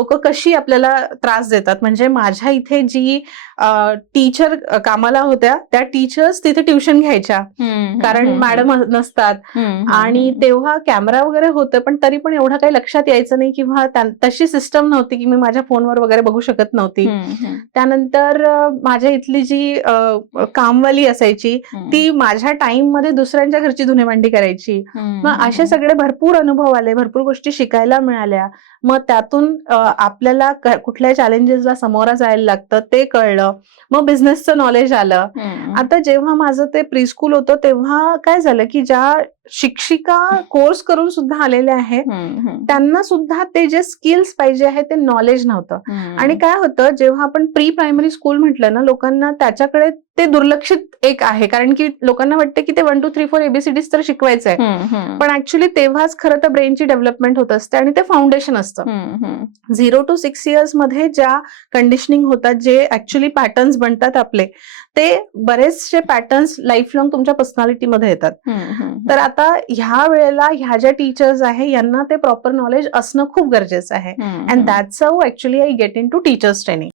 लोक कशी आपल्याला त्रास देतात. म्हणजे माझ्या इथे जी टीचर कामाला होत्या त्या टीचर्स तिथे ट्युशन घ्यायच्या, कारण मॅडम नसतात आणि तेव्हा कॅमेरा वगैरे होतं, पण तरी पण एवढं काही लक्षात यायचं नाही किंवा तशी सिस्टम नव्हती की मी माझ्या फोनवर वगैरे बघू शकत नव्हती. त्यानंतर माझ्या इथली जी कामवाली असायची ती माझ्या टाइम मध्ये दुसऱ्यांच्या घरची धुणेभांडी करायची. मग असे सगळे भरपूर अनुभव आले, भरपूर गोष्टी शिकायला मिळाल्या. मग त्यातून आपल्याला कुठल्या चॅलेंजेसला समोर जायला लागतं ते कळलं. मग बिझनेसचं नॉलेज आलं. आता जेव्हा माझं ते प्रीस्कूल होतं तेव्हा काय झालं की ज्या शिक्षिका कोर्स करून सुद्धा आलेल्या आहेत त्यांना सुद्धा ते जे स्किल्स पाहिजे आहे ते नॉलेज नव्हतं. आणि काय होतं, जेव्हा आपण प्री प्रायमरी स्कूल म्हटलं ना, लोकांना त्याच्याकडे ते दुर्लक्षित एक आहे, कारण की लोकांना वाटतं की ते 1 2 3 4 ABCDs तर शिकवायचं आहे, पण ऍक्च्युली तेव्हाच खरं तर ब्रेनची डेव्हलपमेंट होत असते आणि ते फाउंडेशन असतं. 0 to 6 years मध्ये ज्या कंडिशनिंग होतात, जे ऍक्च्युली पॅटर्न्स बनतात आपले, ते बरेचसे पॅटर्न्स लाईफ लॉंग तुमच्या पर्सनॅलिटीमध्ये येतात. तर आता ह्या वेळेला ह्या ज्या टीचर्स आहे यांना ते प्रॉपर नॉलेज असणं खूप गरजेचं आहे. And that's how actually I get into teachers training.